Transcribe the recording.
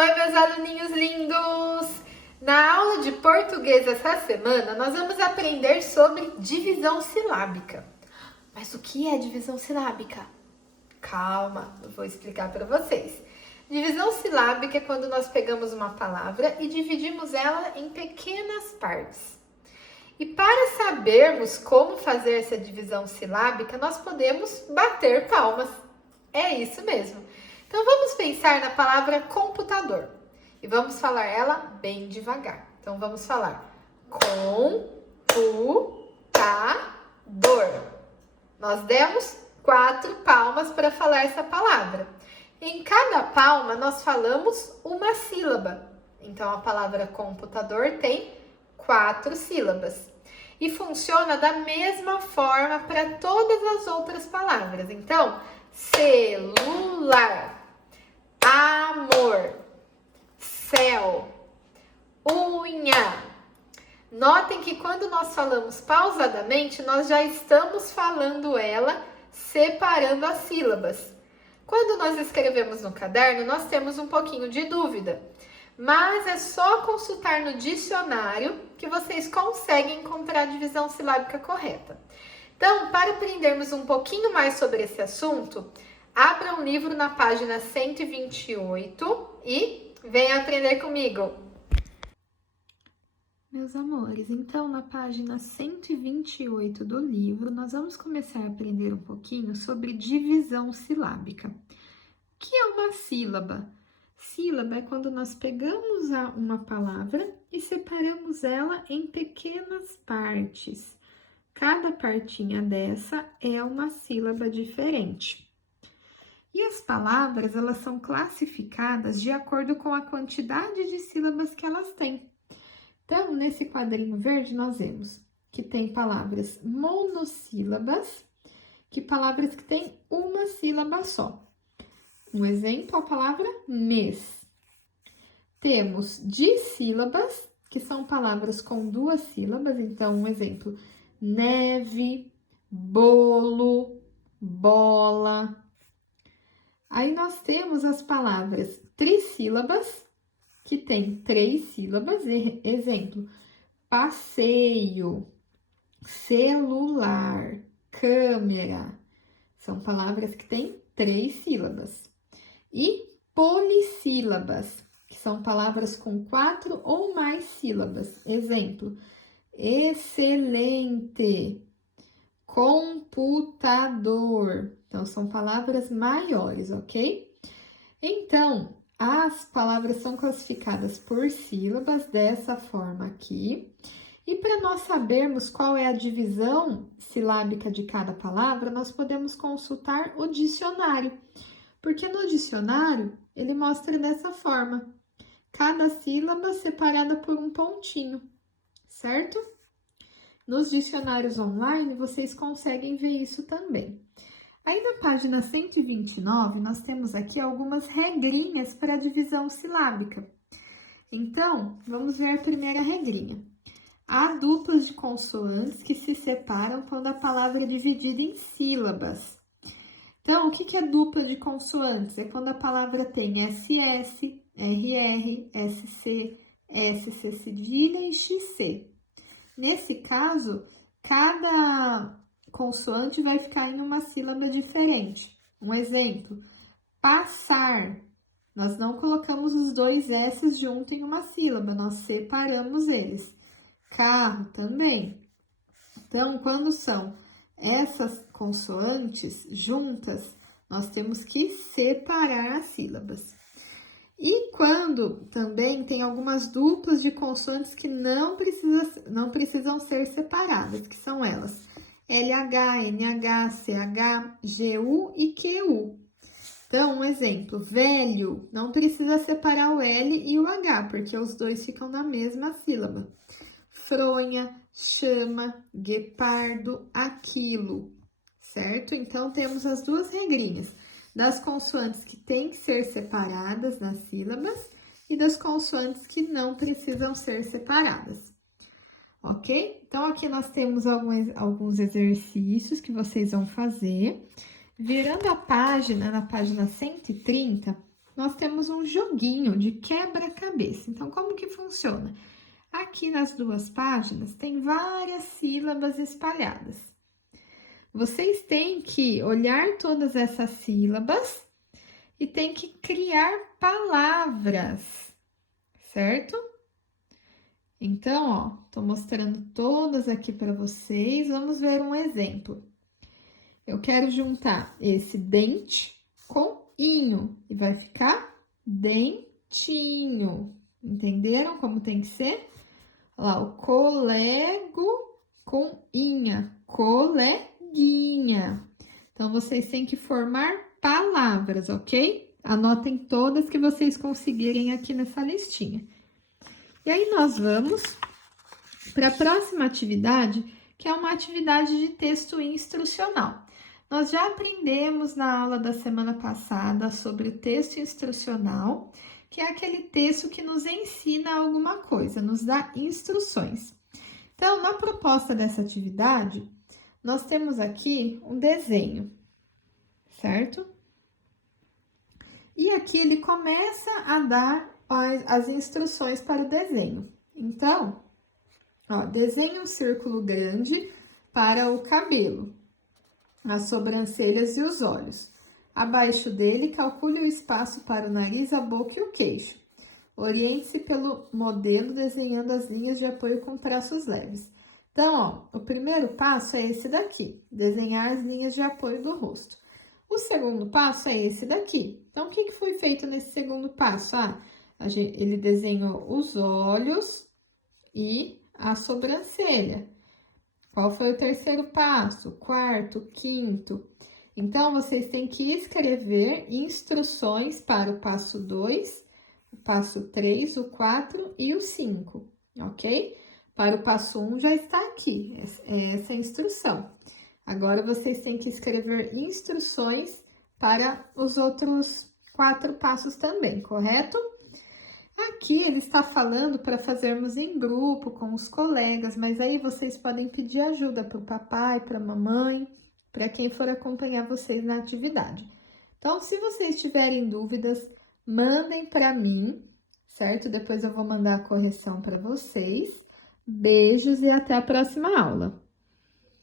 Oi, meus aluninhos lindos! Na aula de português essa semana, nós vamos aprender sobre divisão silábica. Mas o que é divisão silábica? Calma, eu vou explicar para vocês. Divisão silábica é quando nós pegamos uma palavra e dividimos ela em pequenas partes. E para sabermos como fazer essa divisão silábica, nós podemos bater palmas. É isso mesmo. Então vamos pensar na palavra computador e vamos falar ela bem devagar. Então vamos falar computador. Nós demos 4 palmas para falar essa palavra. Em cada palma nós falamos uma sílaba. Então a palavra computador tem 4 sílabas. E funciona da mesma forma para todas as outras palavras. Então, celular, amor, céu, unha. Notem que quando nós falamos pausadamente, nós já estamos falando ela separando as sílabas. Quando nós escrevemos no caderno, nós temos um pouquinho de dúvida. Mas é só consultar no dicionário que vocês conseguem encontrar a divisão silábica correta. Então, para aprendermos um pouquinho mais sobre esse assunto, abra um livro na página 128 e venha aprender comigo. Meus amores, então na página 128 do livro, nós vamos começar a aprender um pouquinho sobre divisão silábica. O que é uma sílaba? Sílaba é quando nós pegamos uma palavra e separamos ela em pequenas partes. Cada partinha dessa é uma sílaba diferente. E as palavras, elas são classificadas de acordo com a quantidade de sílabas que elas têm. Então, nesse quadrinho verde, nós vemos que tem palavras monossílabas, que palavras que têm uma sílaba só. Um exemplo, a palavra mês. Temos dissílabas, que são palavras com 2 sílabas. Então, um exemplo, neve, bolo, bola. Aí, nós temos as palavras trissílabas, que tem 3 sílabas. Exemplo, passeio, celular, câmera. São palavras que têm 3 sílabas. E polissílabas, que são palavras com 4 ou mais sílabas. Exemplo, excelente, computador. Então, são palavras maiores, ok? Então, as palavras são classificadas por sílabas dessa forma aqui. E para nós sabermos qual é a divisão silábica de cada palavra, nós podemos consultar o dicionário. Porque no dicionário, ele mostra dessa forma, cada sílaba separada por um pontinho, certo? Nos dicionários online, vocês conseguem ver isso também. Aí na página 129, nós temos aqui algumas regrinhas para a divisão silábica. Então, vamos ver a primeira regrinha. Há duplas de consoantes que se separam quando a palavra é dividida em sílabas. Então, o que é dupla de consoantes? É quando a palavra tem SS, RR, SC, SC cedilha e XC. Nesse caso, cada consoante vai ficar em uma sílaba diferente. Um exemplo, passar. Nós não colocamos os 2 S juntos em uma sílaba, nós separamos eles. Carro também. Então, quando são essas consoantes juntas, nós temos que separar as sílabas. E quando também tem algumas duplas de consoantes que não precisam ser separadas, que são elas LH, NH, CH, GU e QU. Então, um exemplo, velho, não precisa separar o L e o H, porque os dois ficam na mesma sílaba. Fronha, chama, guepardo, aquilo, certo? Então, temos as 2 regrinhas, das consoantes que têm que ser separadas nas sílabas e das consoantes que não precisam ser separadas, ok? Então, aqui nós temos alguns exercícios que vocês vão fazer. Virando a página, na página 130, nós temos um joguinho de quebra-cabeça. Então, como que funciona? Aqui nas duas páginas tem várias sílabas espalhadas. Vocês têm que olhar todas essas sílabas e tem que criar palavras, certo? Então, ó, tô mostrando todas aqui para vocês. Vamos ver um exemplo. Eu quero juntar esse dente com inho e vai ficar dentinho. Entenderam como tem que ser? Olha lá, o colego com inha, coleguinha. Então, vocês têm que formar palavras, ok? Anotem todas que vocês conseguirem aqui nessa listinha. E aí, nós vamos para a próxima atividade, que é uma atividade de texto instrucional. Nós já aprendemos na aula da semana passada sobre o texto instrucional, que é aquele texto que nos ensina alguma coisa, nos dá instruções. Então, na proposta dessa atividade, nós temos aqui um desenho, certo? E aqui ele começa a dar as instruções para o desenho. Então, ó, desenhe um círculo grande para o cabelo, as sobrancelhas e os olhos. Abaixo dele, calcule o espaço para o nariz, a boca e o queixo. Oriente-se pelo modelo desenhando as linhas de apoio com traços leves. Então, ó, o primeiro passo é esse daqui, desenhar as linhas de apoio do rosto. O segundo passo é esse daqui. Então, o que foi feito nesse segundo passo? Ele desenhou os olhos e a sobrancelha. Qual foi o terceiro passo? Quarto, quinto. Então, vocês têm que escrever instruções para o passo 2, o passo 3, o 4 e o 5, ok? Para o passo 1 já está aqui, essa instrução. Agora, vocês têm que escrever instruções para os outros 4 passos também, correto? Aqui ele está falando para fazermos em grupo com os colegas, mas aí vocês podem pedir ajuda para o papai, para a mamãe, para quem for acompanhar vocês na atividade. Então, se vocês tiverem dúvidas, mandem para mim, certo? Depois eu vou mandar a correção para vocês. Beijos e até a próxima aula.